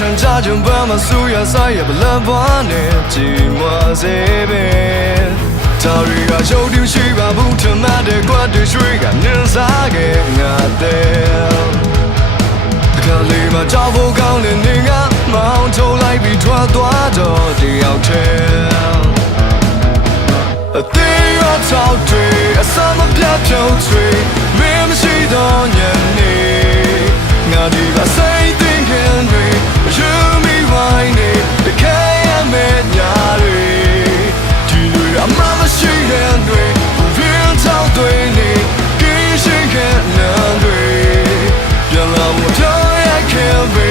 ထန်ကြကြပန်းမဆူရဆိုင်ရဘလဘွားနဲ့ကြည်မွာစေပဲဒါရီကရုပ်တူရှိပါဘူးထမတဲ့ကွက်တွေရွှေကနင်းစားခဲ့ငါတဲ့ခလေးမကြောက်ဖို့ကောင်းတဲ့နေကမောင်းထုတ်လိုက်ပြီးထွက်သွားတော့တယောက်တည်းအသေးရထောက်တွေအစမပြတ်ဖြုံးချွေမင်းမရှိတော့ညနေငါဒီကစိတ်သိခင်တွေယူမိဝိုင်းနေတခဲရမဲ့ညာတွေဒီတွေအမှမရှိတဲ့တွေပြင်းထောက်တွေနေကိရှိခဲ့နေတွေပြန်လာဖို့ပြောရခဲ့ပြီ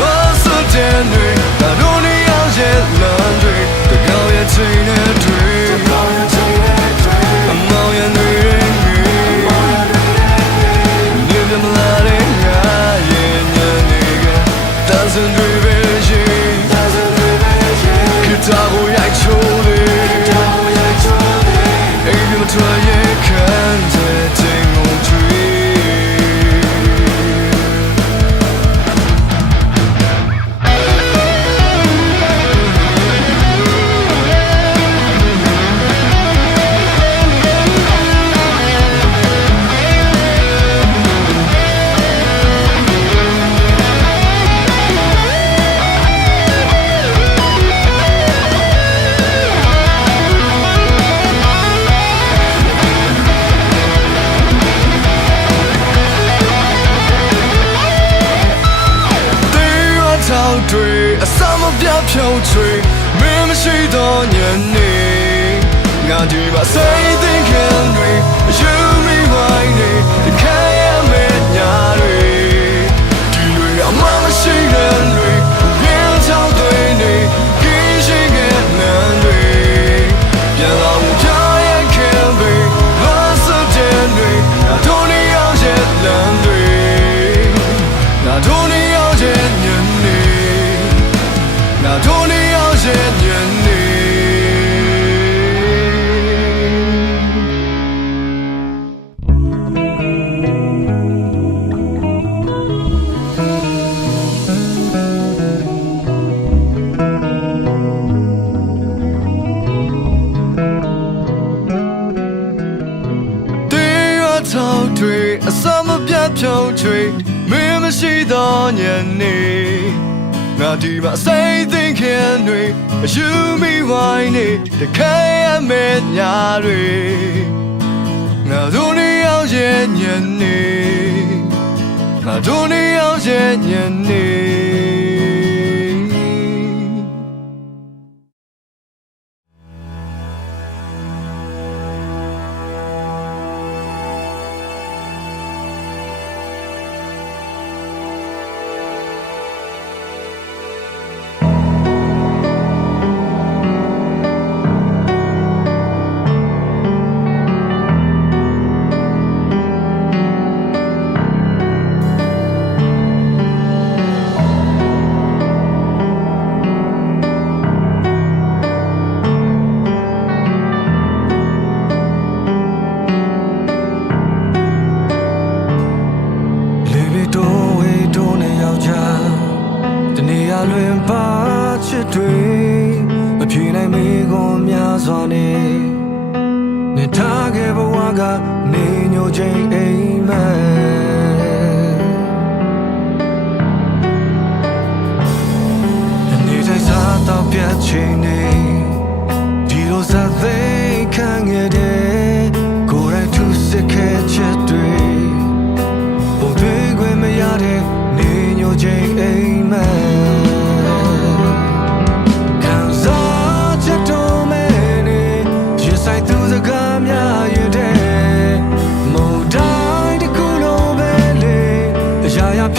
လောစတဲ့တွေဒါတို့နေအောင်ရဲ့လမ်းတွေတကောက်ရဲ့ချိန်နဲ့တွေအစမပြတ်ဖြုံးချွေမင်းမရှိတော့ညနေငါဒီမှာစိတ်သိခင်တွေယူမိဝိုင်းနေတခဲရမဲ့ညာတွေဒီတွေအမှမရှိတဲ့တွေပြင်းချောင်းတွေနေကိရှိခဲ့နန်းတွေပြန်လာဖို့ကြားရခင်ပြီဘာစတဲ့တွေငါတို့နေအောင်ရဲ့လမ်းတွေငါတို့နေအောင်ရဲ့ညနေငါတို့နေအောင်ရဲ့ညနေတရားထောက်တွေအစမပြတ်ဖြုံးချွေမင်းမရှိတော့ညနေငါဒီမှာစိတ်သိခင်တွေယူမိဝိုင်းနေတခဲရမဲ့ညာတွေငါတို့နေအောင်ရဲ့ညနေငါတို့နေအောင်ရဲ့ညနေလွင်ပါချစ်တွေမဖြေနိုင်မေကုန်များစွာနဲ့နေထားခဲ့ဘဝကနေညိုချိန်အိမ်မက်နေတိုင်းစားတော့ပြတ်ချိန်နေဒီလိုစသိခံခဲ့တဲ့ကိုယ်တိုင်သူစစ်ခဲ့ချက်တွေပုံတွေ့ခွင့်မရတဲ့နေညိုချိန်အိမ်မက်ဖြ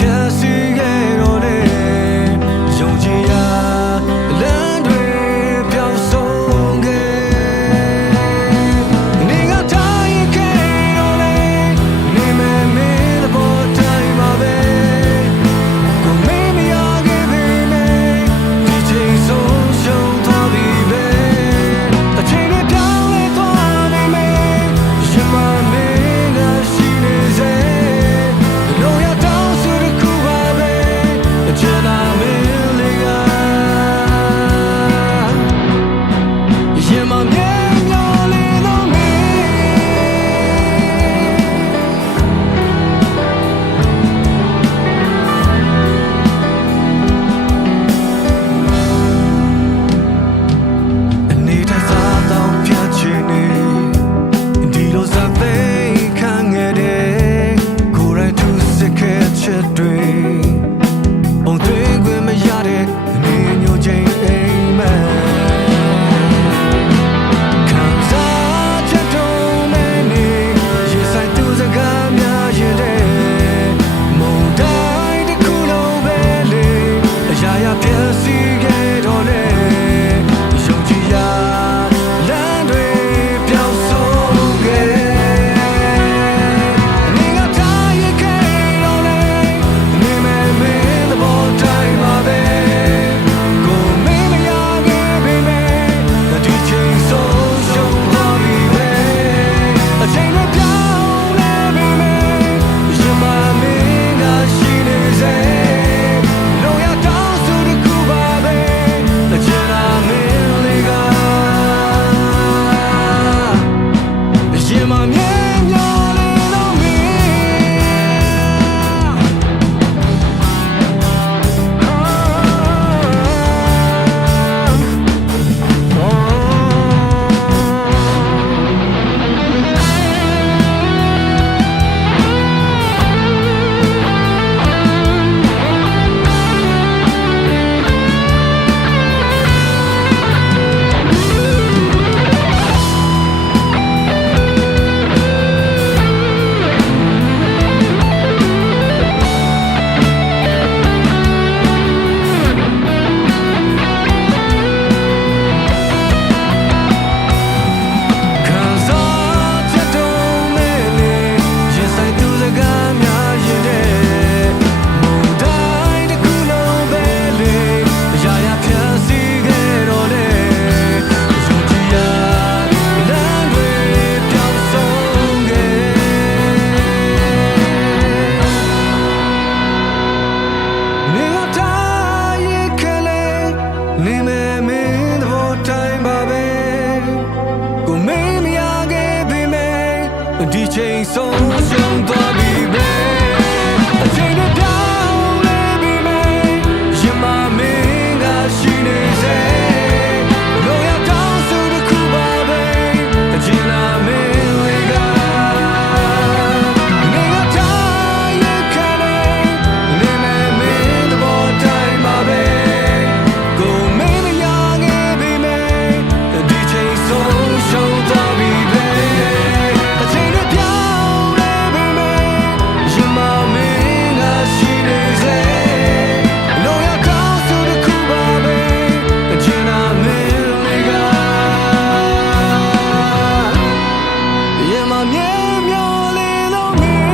နေမယ်မင်းသဘောတိုင်းပါပဲကိုမင်းမရခဲ့ပေမဲ့ဒီချိန်ဆုံးရှုံးသွားပြီပဲအချိန်နဲ့ပြောင်းလဲပြီမဲ့ရင်မမင်းကရှိနေစေလို့ရကောင်းစုတစ်ခုပါပဲအချိန်လာမင်းလေးကနေကတိုင်းရခံနေနေမယ်မင်းသဘောတိုင်းပါပဲကိုမင်းမရခဲ့ပေမဲ့ဒီချိန်ဆုံးရှုံးသွားပြီပဲအချိန်နဲ့ပြောင်းလဲပေမဲ့ရင်မမင်းကရှိနေစေလို့ရကောင်းစုတစ်ခုပါပဲအချိန်လာမင်းလေးကရင်မမြဲမျောလေးလို့မင်း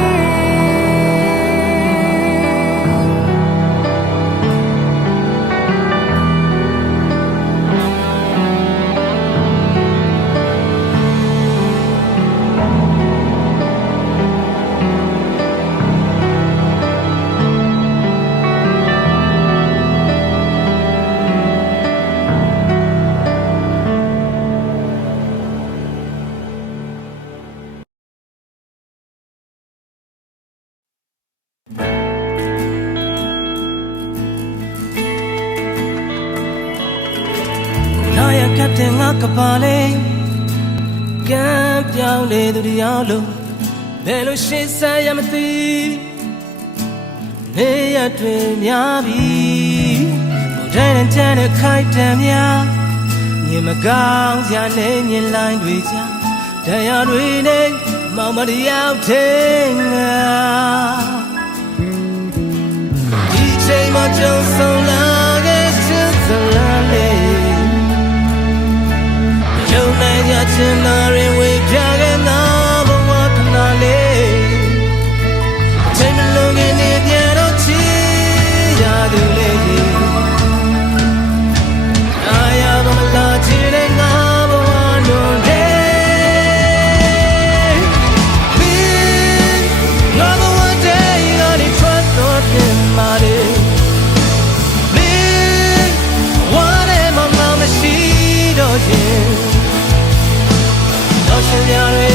နာယကပ်တဲ့ငါကပါလေကံပြောင်းနေသူတရားလို့ဘယ်လိုရှေ့ဆက်ရမသိနေရတွင်များပြီဘုဒ္ဓနဲ့ကျန်တဲ့ခိုက်တံများမြင်မကောင်းစရာနဲ့ညင်လိုင်းတွေကြားတရားတွေနဲ့မောင်မတရားတဲ့ငါဒီချိန်မှာကြုံဆုံးလာခဲ့တဲ့ဇလန်လေးယုံနိုင်ကြချင်တာရင်ဝေပြခဲ့ငါဘဝခဏလေးချိန်မလုံးခင်နေပြန်တော့ချီရသူလေးအာရပါမလားချင်တဲ့ငါဘဝလုံးလေးဘီငါဘဝတည်းကနေထွက်တော့ပြန်มาလေးဘီဝါရဲမမမရှိတော့ရင်တော့ရှင်ရတွေ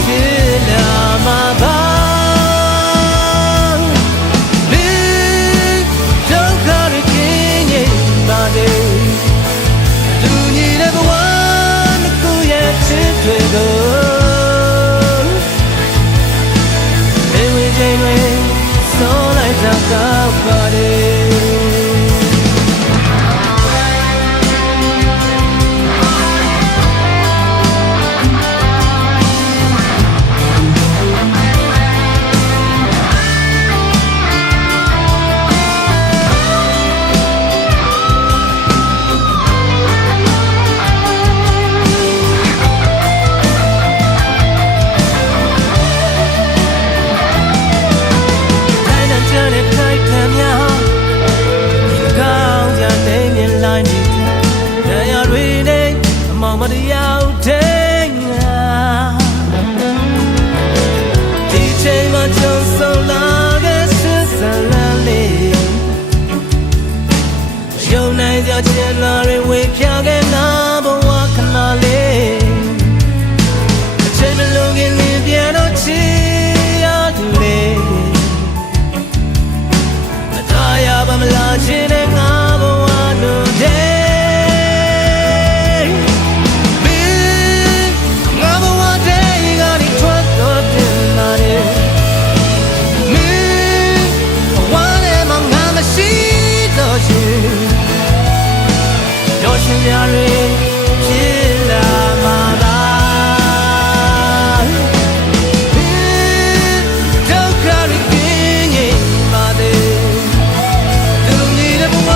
ရှိလာမှာပါဒီဒုက္ခတွေကင်းရင်ပါတယ်လူကြီးတဲ့ဘဝနှစ်ခုရဲ့ချစ်တွေကိုဘယ်ဝင်ချိန်တွေဆောင်းလိုက်တာကောက်ပါတယ်မတရားတဲ့ငါဒီချိန်မှာကြုံဆုံးလာခဲ့စစ်စလန်လေးယုံနိုင်ကြချင်လာရင်ဝေဖြာခဲ့နာဘဝခဏလေးအချိန်မလုံးခင်နေပြန်တော့ချီရသူလေးအသာရပါမလားချင်တဲ့ငါဘဝတို့တဲ့ရှင်ရတွေဖြစ်လာမှာပါဒုက္ခတွေကင်းရင်ပါတယ်လူကြီးတဲ့ဘဝ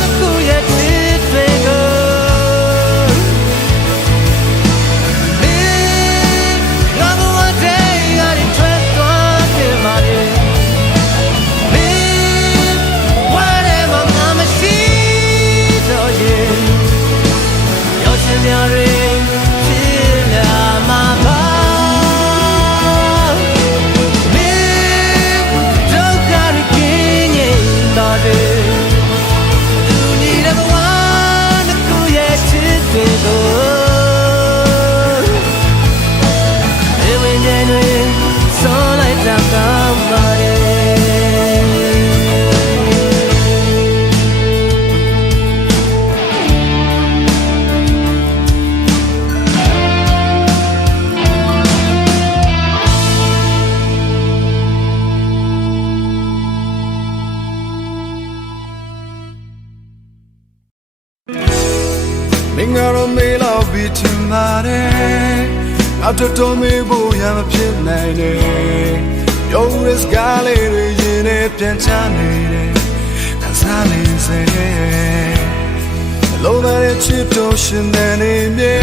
တစ်ခုရဲ့ချစ်တွေကိုငါဘဝတည်းကနေထွက်သွားပြန်ပါတယ်ဝါရဲမှာငါမရှိတော့ရင် Mingaro me love be tomorrow. After told me boy I'm a pit night. Yo this guy in a piantane. Cause I need Hello that chip ocean then in me.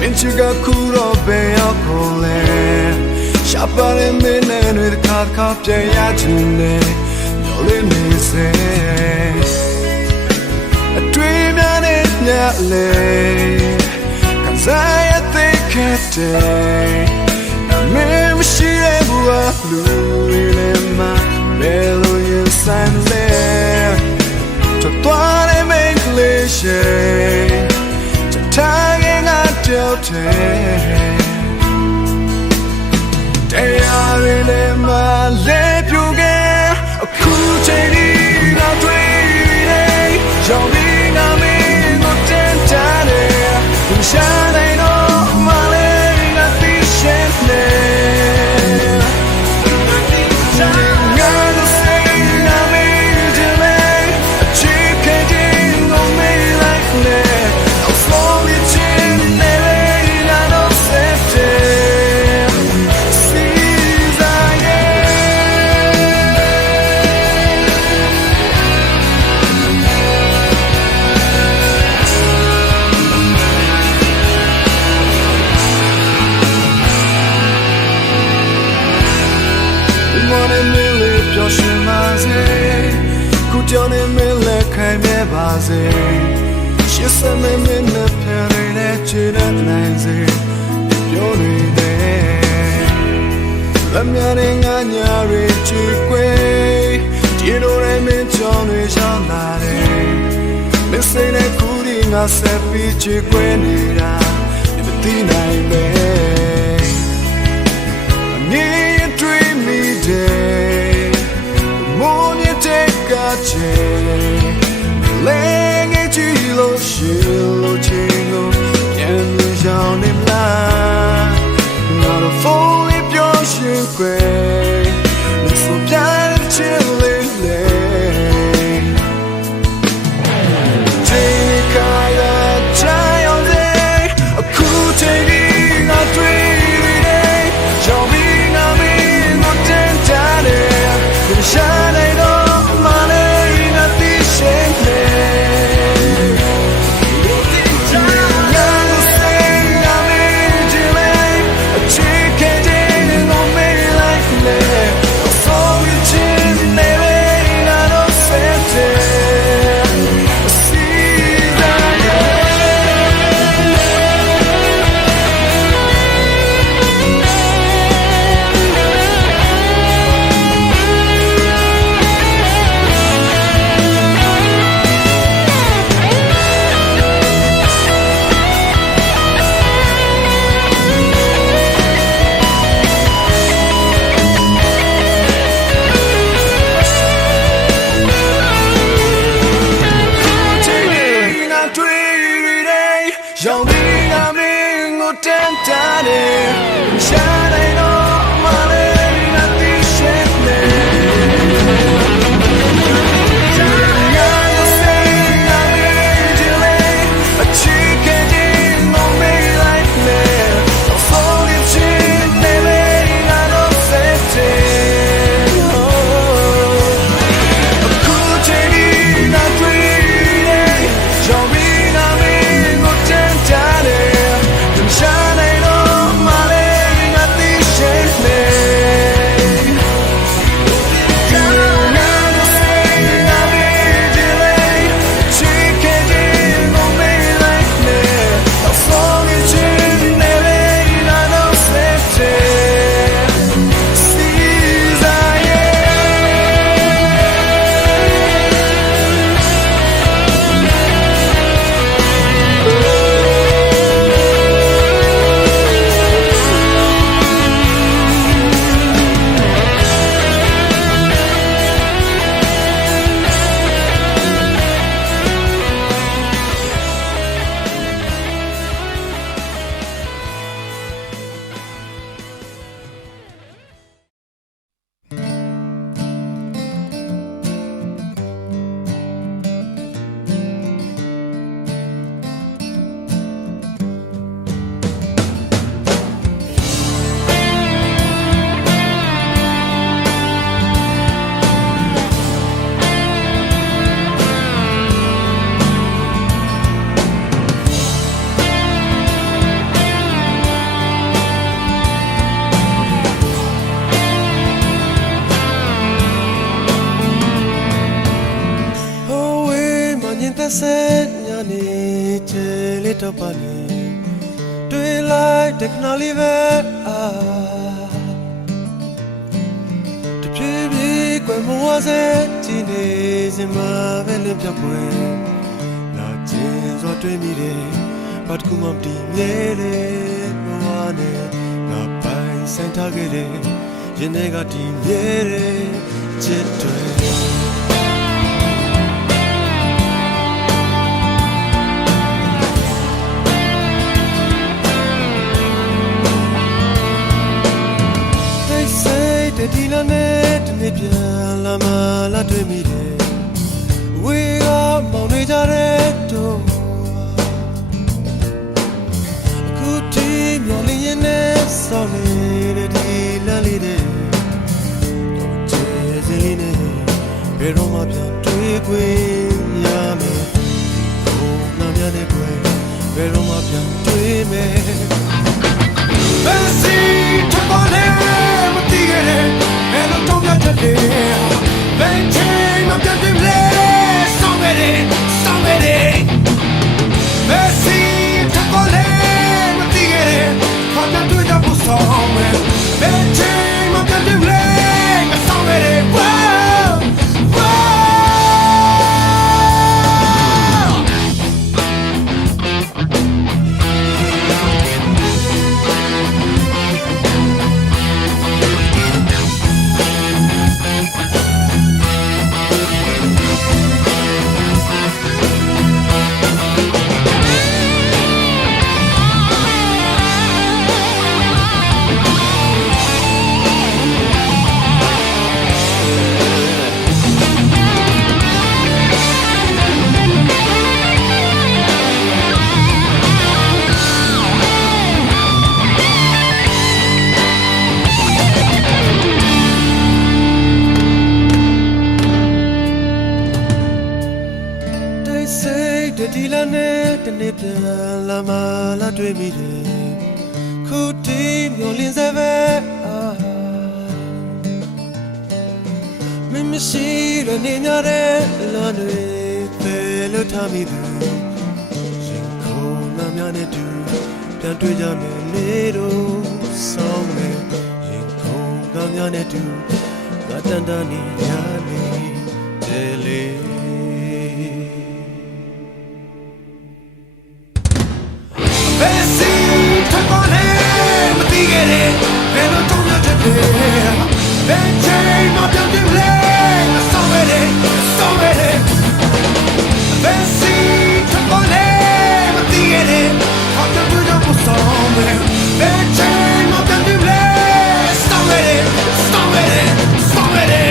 Minchiga kuro bay up rolling. Shopper in midnight with a card cup day yatune. No limit say a dream and it not late. Cause I think a day. I remember she ever flew in my belly and there. To thought I make cliche. To tagging out delta. They are in my lap, you get a cool JD, not 3 days. Show me, I'm in the tent, and shining on my leg at the champagne. I'm gonna say, I'm in delay. A chicken ding on me like that. I'm slowly chin, I don't safety. Johnny Miller came here bazy. She said me in the perry that you don't lazy. You're there. I'm getting on your rich way. You know I mean Johnny Johnny. Missing a cooling us a peachy quenita. In the tea night bay. I need a dreamy day. Laying a chilo, shilo, chingo, and the Johnny Blind. Not a fully pure ship gray. It's so blind, chilling lane. Take a child day, a cool taking a 3 day. Show me, I'm in the tent, and shining on. Show me, I'm in the tent, shining on my leg at the champagne. I'm gonna say I'm in delay. A chicken ding on me like that. I'm slowly chin, maybe I don't safety. A cool JD, not 3 days. Show me, I'm in the tent. Shining on my leg. သက်ဆက်ညာနေချေလေးတော့ပါနေတွေ့လိုက်တခဏလေးပဲတပြေးပြေးကွယ်မဝစေကြည်နေစမှာပဲလင်းပြောက်ွယ်လာချင်းစွာတွေ့မိတယ်ဘာတခုမှမတည်မြဲတယ်ဘဝနဲ့ငါပိုင်ဆိုင်ထားခဲ့တယ်ရင်ထဲကတည်မြဲတယ်ချစ်တွေဒီလနဲ့တနေ့ပြန်လာမလာတွေ့မိတယ်ဝေကမောင်နေကြတဲ့တို့အခုဒီမျောလင်းရင်နဲ့စောင်းနေတဲ့ဒီလမ်းလေးတဲ့တော့ချေစီလေးနဲ့ဘယ်တော့မှပြန်တွေ့ခွင့်ရမယ်ဘုံနာမြတဲ့ခွေဘယ်တော့မှပြန်တွေ့မယ် Messi ထပ်ပေါ်နေမတည်ခဲ့တဲ့ဘယ်လိုတော့ပြတ်တယ်ဘယ်ချိန်မှပြတ်တယ်လဲစောင်းခဲ့တယ်စောင်းခဲ့တယ် Messi ထပ်ပေါ်နေမတည်ခဲ့တဲ့ဘာမှတွေ့တော့ဘူးစောင်းမယ်ဘယ်ချိန်မှပြတ်တယ်လဲစောင်းခဲ့တယ် ဒီလနဲ့တနေ့ပြန်လာမလာတွေ့မိတယ်ခုဒီမျောလင်းစပဲမမရှိရနေညတဲ့လမ်းတွေပဲလို့ထားမိသူရင်ခုန်နာများနဲ့တူပြန်တွေ့ကြမယ်လေတော့ဆောင်းမယ်ရင်ခုန်နာများနဲ့တူငါတန်တန်နေရနေတယ်လေ Messi ထပ်ပေါ်နေမတည်ခဲ့တဲ့ဘယ်လိုတော့ပြတ်တယ်ဘယ်ချိန်မှပြတ်တယ်လဲစောင်းခဲ့တယ်စောင်းခဲ့တယ် Messi ထပ်ပေါ်နေမတည်ခဲ့တဲ့ဘာကြောင့်တော့စောင်းမယ်ဘယ်ချိန်မှပြတ်တယ်လဲစောင်းခဲ့တယ်စောင်းခဲ့တယ်စောင်းခဲ့တယ်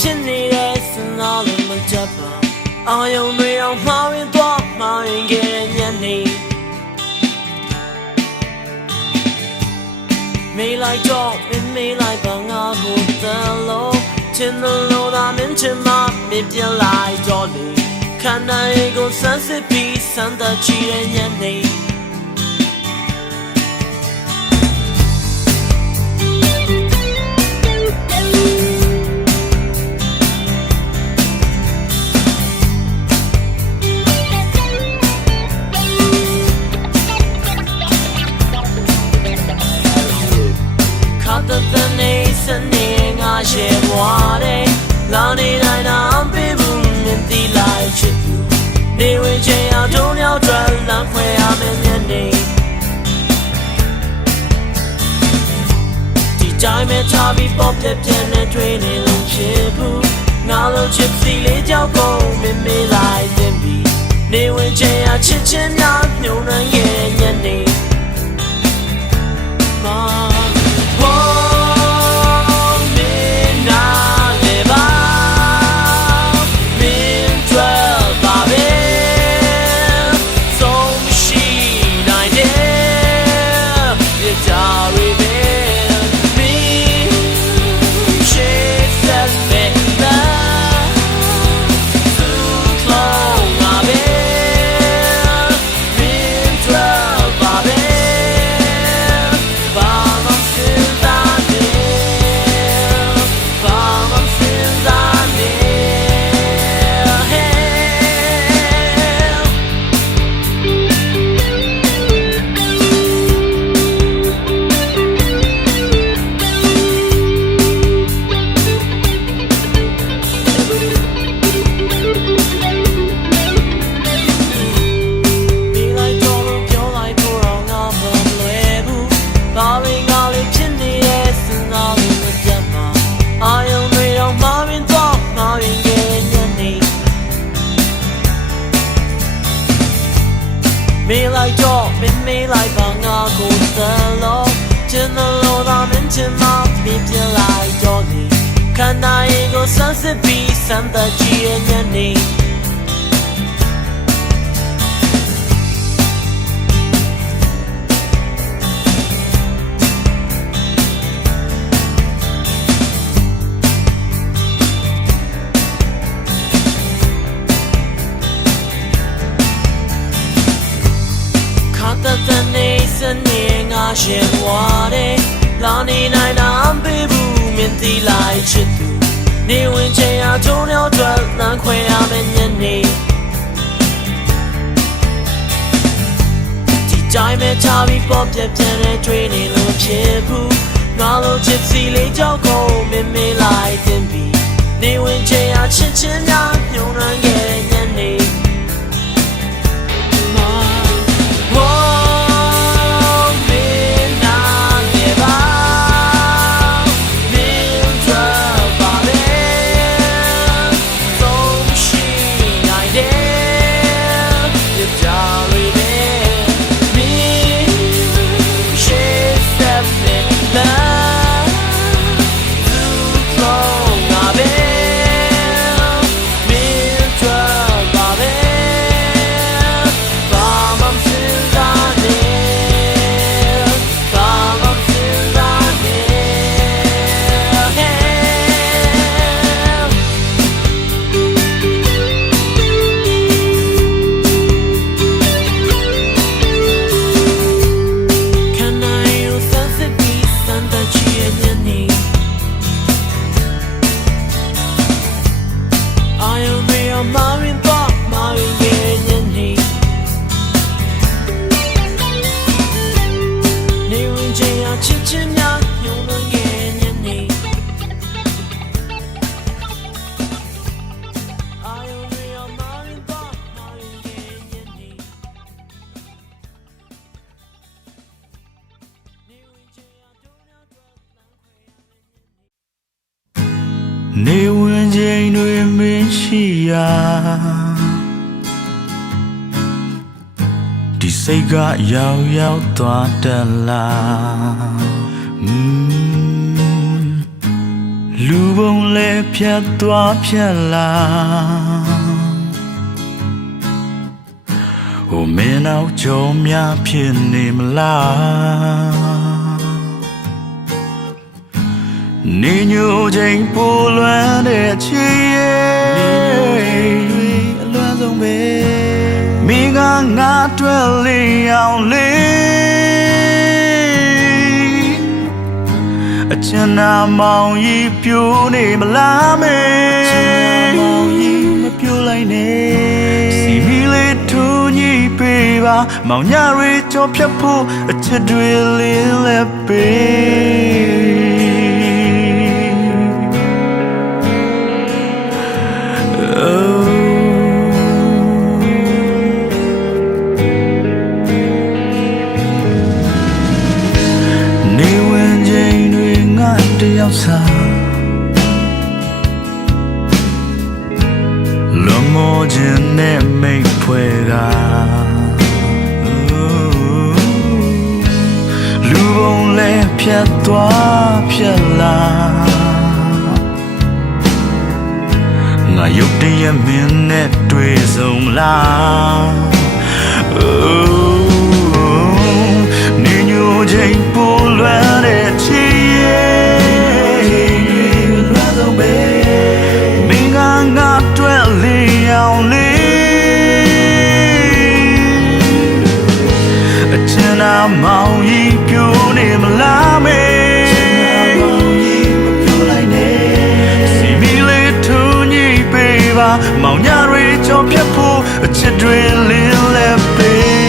ဖြစ်နေတဲ့စဉ်းစားလို့မကြပ်ပါအာယုံတွေအောင်မှားရင်သွားမှားရင်ခဲ့တဲ့ညနေမေးလိုက်တော့မေးလိုက်ပါငါကိုတန်လို့ချင်လို့သာမင်းချင်မှမပြလိုက်တော့လေခန္ဓာကိုစမ်းစစ်ပြီးစမ်းသပ်ကြည့်တဲ့ညနေ ထားပြီးပေါ်ပြက်ပြက်နဲ့တွေ့နေလို့ဖြစ်ဘူးငါလိုချစ်စီလေးကြောက်ကုန်မင်းမေးလိုက်တင်ပြီးနေဝင်ချင်ရချစ်ချင်းများညှို့နှံရဲ့ညနေမေးလိုက်တော့မင်းမေးလိုက်ပါငါကိုသလုံးကျင်းလို့သာမင်းချင်မှပြပြလိုက်တော့ဒီခန္ဓာရင်ကိုဆန်းစစ်ပြီးစမ်းသပ်ကြည့်ရဲ့ညနေတနေစနေငါရှင်ဝါတယ်လာနေနိုင်တာပေးဘူးမင်းတီလိုက်ချစ်သူနေဝင်ချင်ရထုံးရောက်ထွက်လမ်းခွဲရမယ်ညနေဒီတိုင်းမဲ့ချပြီးပေါ်ပြပြနဲ့တွေ့နေလို့ဖြစ်ဘူးငါလိုချစ်စီလေးကြောက်ကုန်မင်းမေးလိုက်တင်ပြီးနေဝင်ချင်ရချစ်ချင်းများညှို့နှံခဲ့ညနေနေဝင်ချိန်တွေမင်းရှိရာဒီစိတ်ကရောက်ရောက်သွားတတ်လားလူပုံလဲဖြတ်သွားဖြတ်လာဟိုမင်းနောက်ကြုံများဖြစ်နေမလားနေညိုချိန်ပူလွမ်းတဲ့ချီရဲ့အလွမ်းဆုံးပဲမိကငါတွေ့လေးအောင်လေးအချမ်းနာမောင်ကြီးပြိုးနေမလားမေအချမ်းနာမောင်ကြီးမပြိုးလိုက်နဲ့စီမီလေးထူညီပေးပါမောင်ညရီကြောဖြတ်ဖို့အချစ်တွေလေးလက်ပေးတယော sa lo mo jin ne mei phwe ga lu bong le phat twa phat la nga yuk de ya min ne twi song la ni nyu jing pu lwa de chi ye lwa so be min ga nga twa li yaung li a chin na mau yi pyu ne ma la me Mong nhà rồi cho phép phu chết rồi liên lệ bê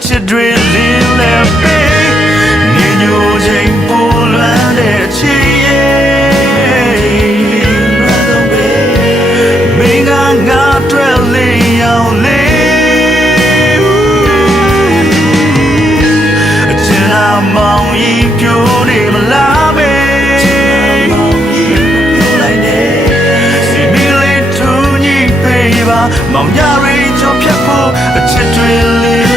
chết rồi liên lệ bê nghe nhô dành bố loạn để chi mình ngang ngã tuệ lì nhau lì trên là mong ý phiếu để mà lá bê xì mi lên thu nhị bê bà mong nhà rì cho phép bố chết rồi liên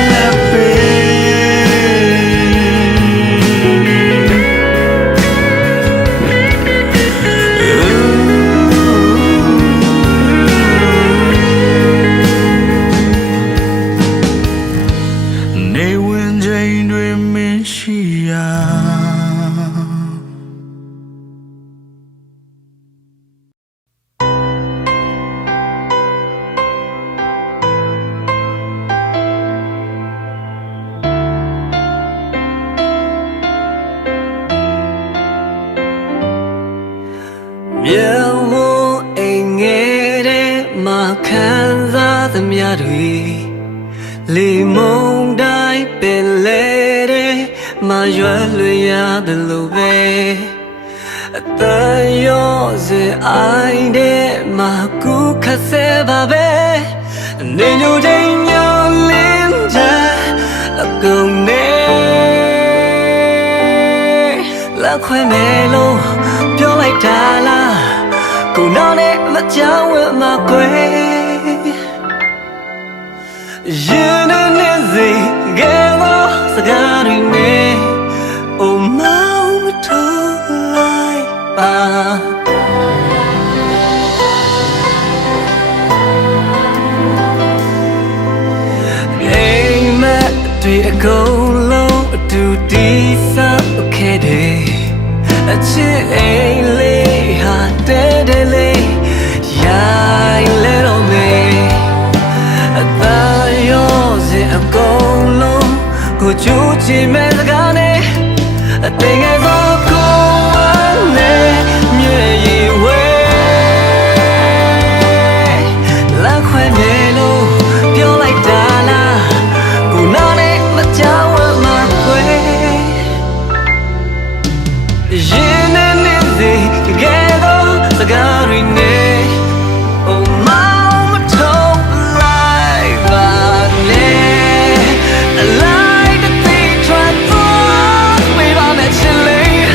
Miêu anh nghe đấy mà khán giả tâm ya đuổi lì mong đai bên lề đấy mà dọa lùi ya bên lù về ta yo ze ai đấy mà cú khát se ba về nên nhau đây nhau lên cha cùng nè là khoe mê lâuပြောလိုက်တာလားကိုနောက်နဲ့မကြောက်ဝဲမှာကွယ်ရင်နဲ့စီကဲတော့စကားတွေနဲ့အိုမောင်မထိုးလိုက်ပါအိမ်မက်တွေအကုန်လုံးအတူတီးဆောက်ခဲ့တယ်အချစ်အိမ်လေးဟာတဲတဲလေးရိုင်းလဲတော့မေအသားရောစင်အကုန်လုံးကိုကြိုးချင်မဲ့စကားနဲ့အတိမ်ငယ်သောကိုယ်ဝမ်းနဲ့မြေရီဝဲလာခွဲနေလို့ပြောလိုက်တာလားကိုနောက်နဲ့မကြောက်ဝဲမှာခွဲTogether, the gallery nay. Oh, mama told like that nay. I like the thing try to we are naturally.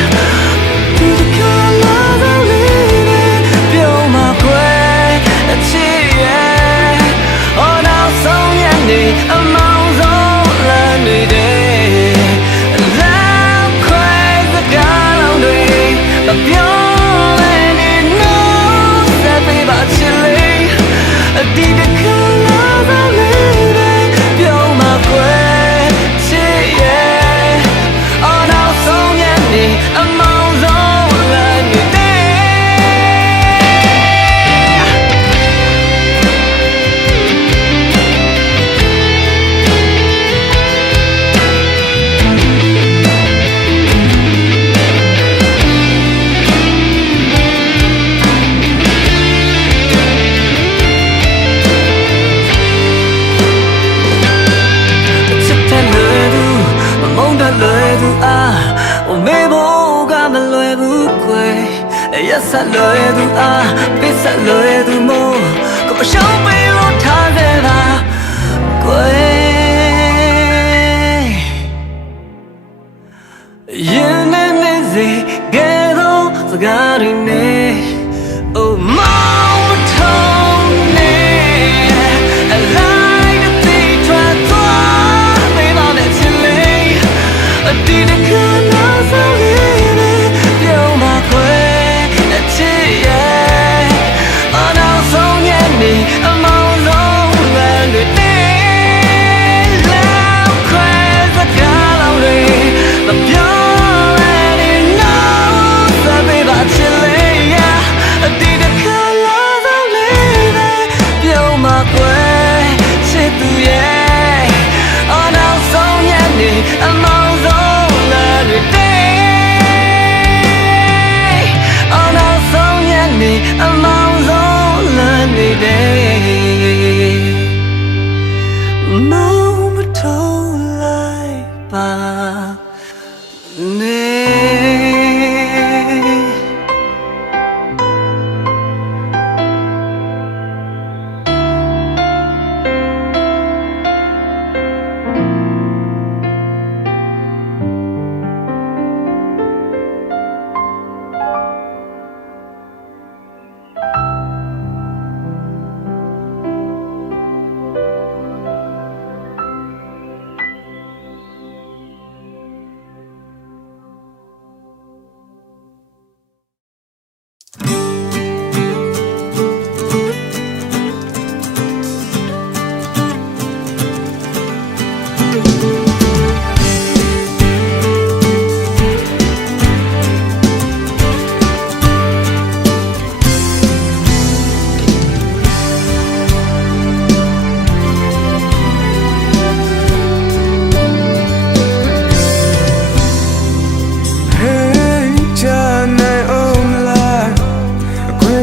Yes I love you Peace I love you more Go show me lo tha de ba Kwe Yin and easy Get on the garden Oh mama told me I like the thing try to Baby on that chili I didn't come out so easy Feel my way That's it yeah Oh now so yummy I'm all alone with me Love crazy girl only The pure and it knows that baby I chili yeah I didn't come out so easy Feel my way Shit to yeah Oh now so yummy I'm all alone with me Oh now so yummy I'm all alone with me No but told like ba ne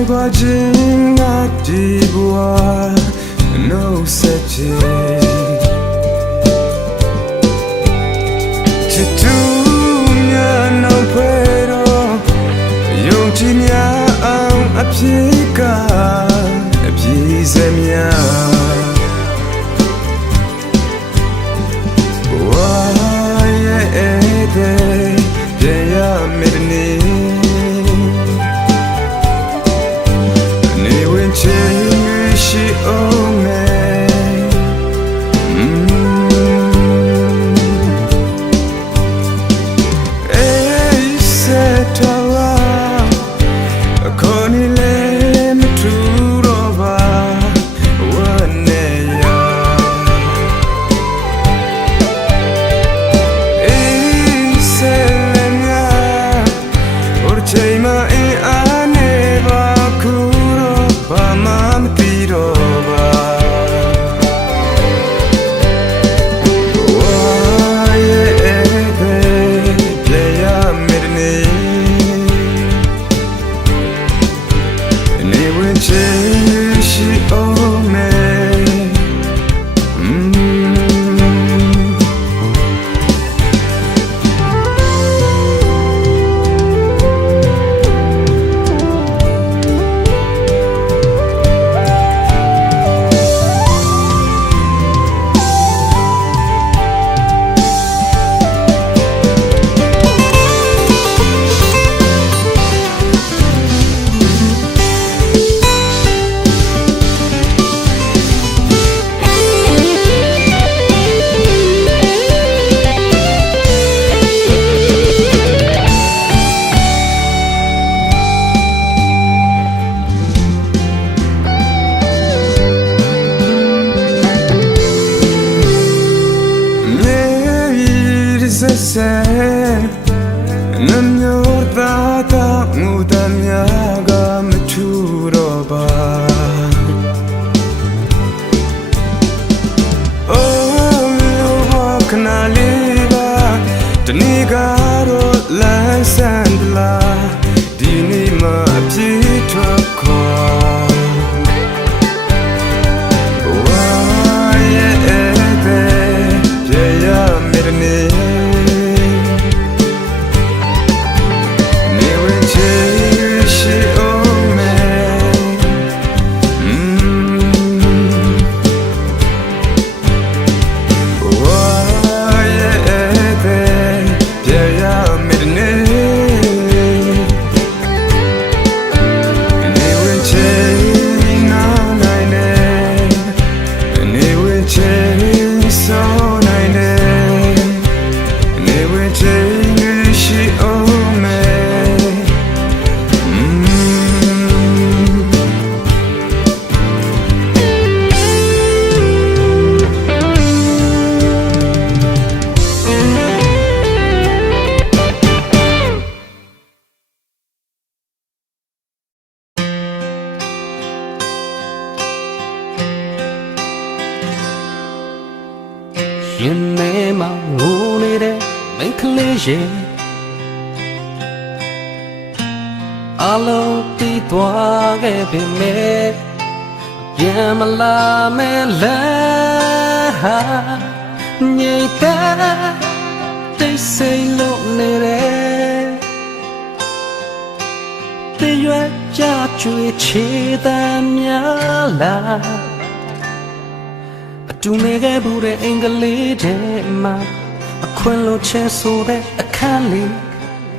Watching that deep water, no such Chitunya no puedo, yo chimia apika, apizemia. Why yeah, midni. She oh man said a corny lame true over one said or chema I never could mama Namyortata mutamyaga mchuroba Oh yovakna liba Tanigaro lansandla Dini ma pitrakwa Waye ebe Jaya mirni She ရင်ထဲမှာငိုနေတဲ့မိန်းကလေးရဲ့အလုံးတီးသွားခဲ့ပေမဲ့ပြန်မလာမဲ့လမ်းဟာငြိမ်သက်တိတ်ဆိတ်လို့နေတယ်တရွက်ကြကြွေချေတမ်းများလားအတူနေခဲ့ဘူးတဲ့အင်္ဂလိပ်ထဲမှာအခွင့်လို့ချဲဆိုတဲ့အခန်းလေး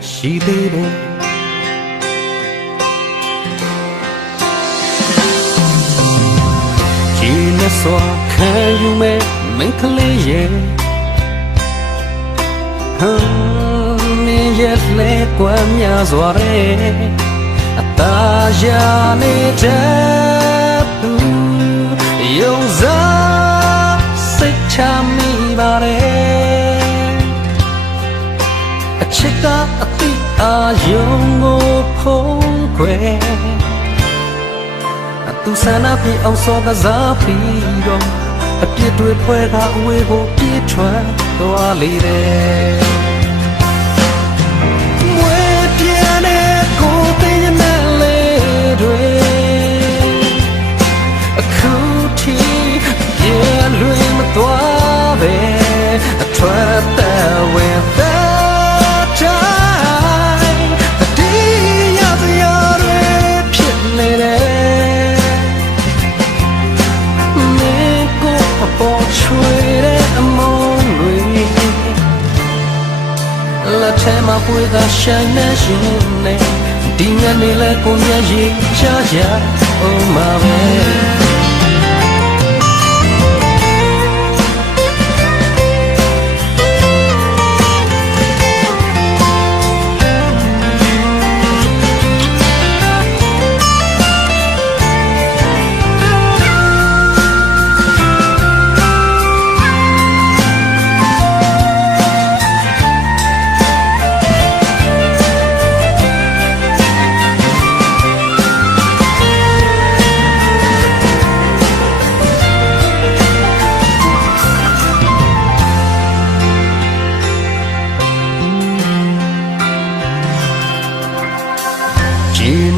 ရှိသေးတယ်ဒီနဲ့စွာခံယူမဲ့မိန်းကလေးရဲ့မင်းရဲ့လေကွမ်းများစွာတဲ့အသားရနေတဲ့သူယုံစားစိတ်ချမိပါတယ်အချစ်ကအတိအာယုံကိုဖုံးခွဲသူဆန္ဒပြေအောင်စောကစားပြီးတော့အပြစ်တွေဖွဲ့ကအဝေးကိုပြေးထွက်သွားလေတယ်မွေးပြင်းတဲ့ကိုယ်သိနေလေတွေအခုထိပြေလွင်မသွားပဲအထွက်တဲ့ဝင်တဲ့တိုင်းတတိယစရာတွေဖြစ်နေတယ်ပေါ်ချွေတဲ့အမုန်းတွေလက်ထဲမှာပွေကရှိုင်းနေရှင်နေဒီညနေလဲကိုမျက်ရည်ချကြအောင်မှာပဲ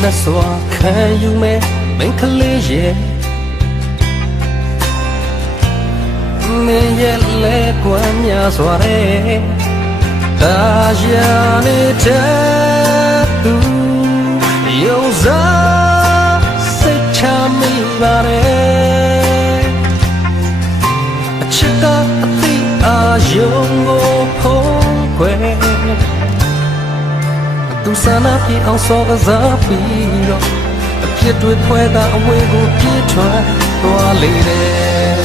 နဲ့စွာခံယူမဲ့မိန်းကလေးရဲ့မင်းရဲ့လေကွမ်းများစွာတဲ့ဒါရနေတဲ့သူယုံစားစိတ်ချမိပါတယ်အချစ်ကအတိအာယုံကိုဖုံးခွဲသူဆန္ဒပြေအောင်စောကစားပြီးတော့အဖြစ်တွေဖွဲ့ကအဝေးကိုပြေးထွက်သွားလေတယ်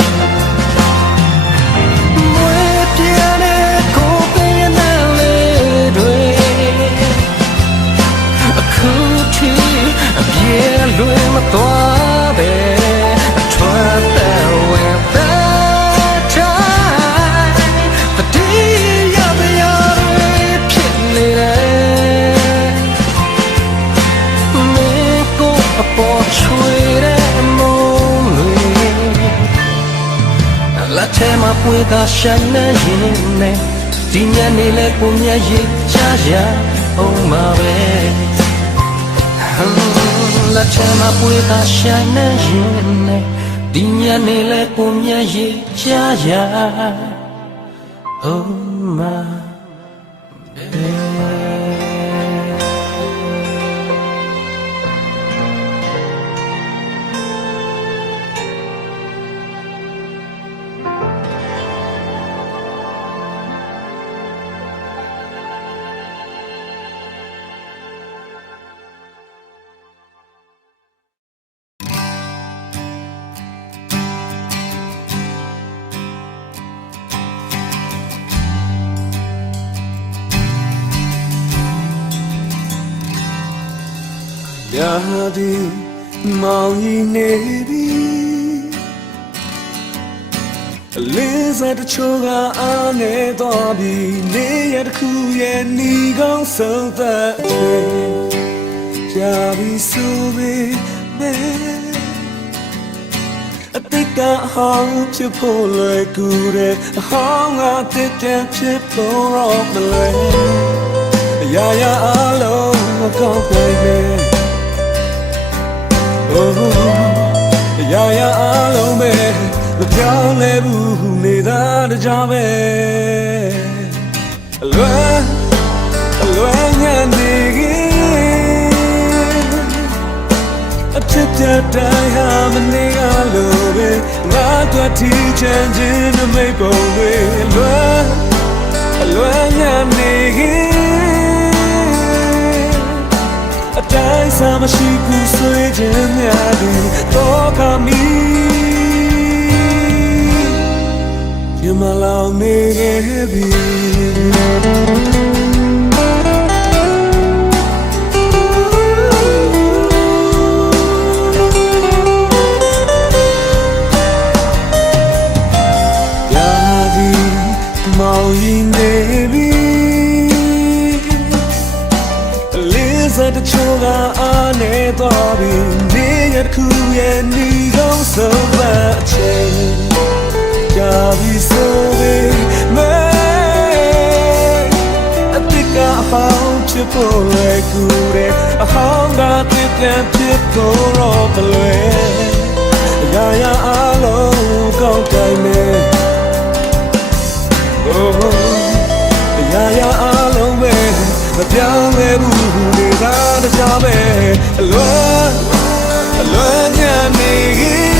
မွေးပြင်းတဲ့ကိုယ်ပင်နဲ့လေတွေအခုထိအပြေလွင်မသွားပဲအထွက်တဲ့ဝင်တဲ့တိုင်းတတိယတရားတွေဖြစ်နေတယ်ပေါ်ချွေတဲ့မုန်းတွေလက်ထဲမှာပွေကရှိုင်းနေရင်နဲ့ဒီညနေလဲကိုမျက်ရည်ချရအောင်မှာပဲလက်ထဲမှာပွေကရှိုင်းနေရင်နဲ့ဒီညနေလဲကိုမျက်ရည်ချရအောင်မှာရာဒီမောင်ကြီးနေပြီအလေးစားတချို့ကအားနေတော့ပြီနေရတစ်ခုရဲ့နီကောင်းဆုံးသက်ကြာပြီဆိုပေမဲ့အ တိတ်ကအဟောင်းဖြစ်ဖို့လွယ်ကူတယ်အဟောင်းကတစ်တဲ့ဖြစ်ဖို့တော့မလွယ်အရာရာအလုံးမကောင်းနိုင်ပဲအရာရာအလုံးပဲမပြောင်းလဲဘူးနေတာတကြားပဲအလွယ်ညံနေခင်အဖြစ်တဲ့တိုင်းဟာမနေရလို့ပဲငါတို့တီချင်ခြင်းမိတ်ပုံတွေအလွယ်ညံနေခင်အတိုင်းစားမရှိဘူးဆွေးခြင်းများသည်တော့ကမီပြမလောင်နေခဲ့ပြီမောင်ရင်နေပြီလေးစတဲ့ချိုးကအားနေတော့ပြီနေရခုရဲ့နီကောင်းဆုံးပါချေကြာပြီဆိုပေမဲ့အတိတ်ကအဟောင်းချစ်ဖို့လေကူတယ်အဟောင်းကတစ်ပြန်ဖြစ်ဖို့တော့မလွယ်အရာရာအလုံးကောင်းတိုင်းနဲ့အရာရာအလုံးပဲမပြောင်းလဲဘူးနေတာတခြားပဲအလွယ်ညံနေခင်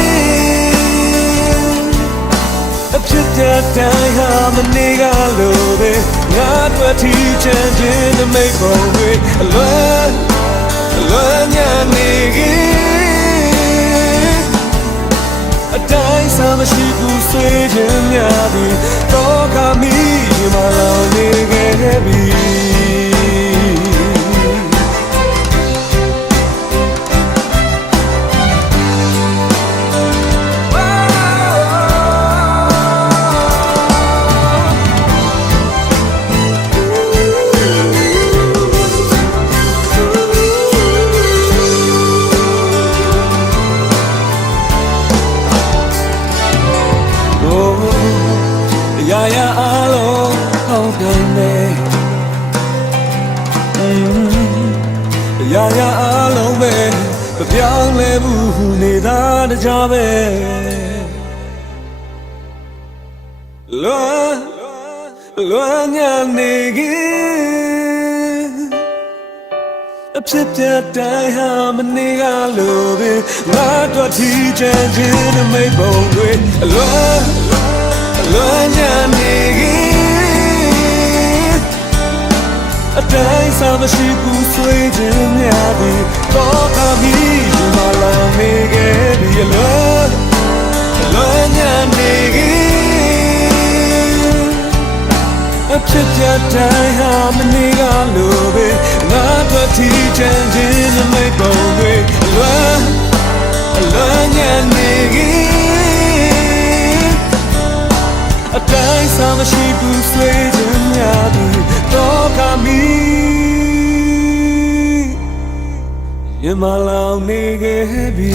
အဖြစ်တဲ့တိုင်းဟာမနေကလို့ပဲငါတို့ထီချင်ခြင်းမိတ်ပုံတွေအလွယ်ညံနေခင်အတိုင်းစားမရှိဘူးဆွေးခြင်းများသည်တော့ကမီမလောင်နေခဲ့ပြီရာရာအလုံးဟောင်းတိုင်းပဲရာရာအလုံးပဲမပြောင်းလဲဘူးနေတာတကြားပဲလွယ်ညံနေခင်အဖြစ်တဲ့တိုင်းဟာမနေကလို့ပဲငါတို့ထီချင်ခြင်းမိတ်ပုံတွေအလွယ်ညံနေခင်အတိုင်းစားမရှိဘူးဆွေးခြင်းများသည်တော့ကမီမလာနေခဲ့ပြီအလွယ်ညံနေခင်အဖြစ်တဲ့တိုင်းဟာမနေကလို့ပဲငါတို့ထီချင်ခြင်းမိတ်ပုံတွေအလွယ်ညံနေခင်အတိုင်းစားမရှိဘူးဆွေးခြင်းများသည်တော့ကမီရမလောင်နေခဲ့ပြီ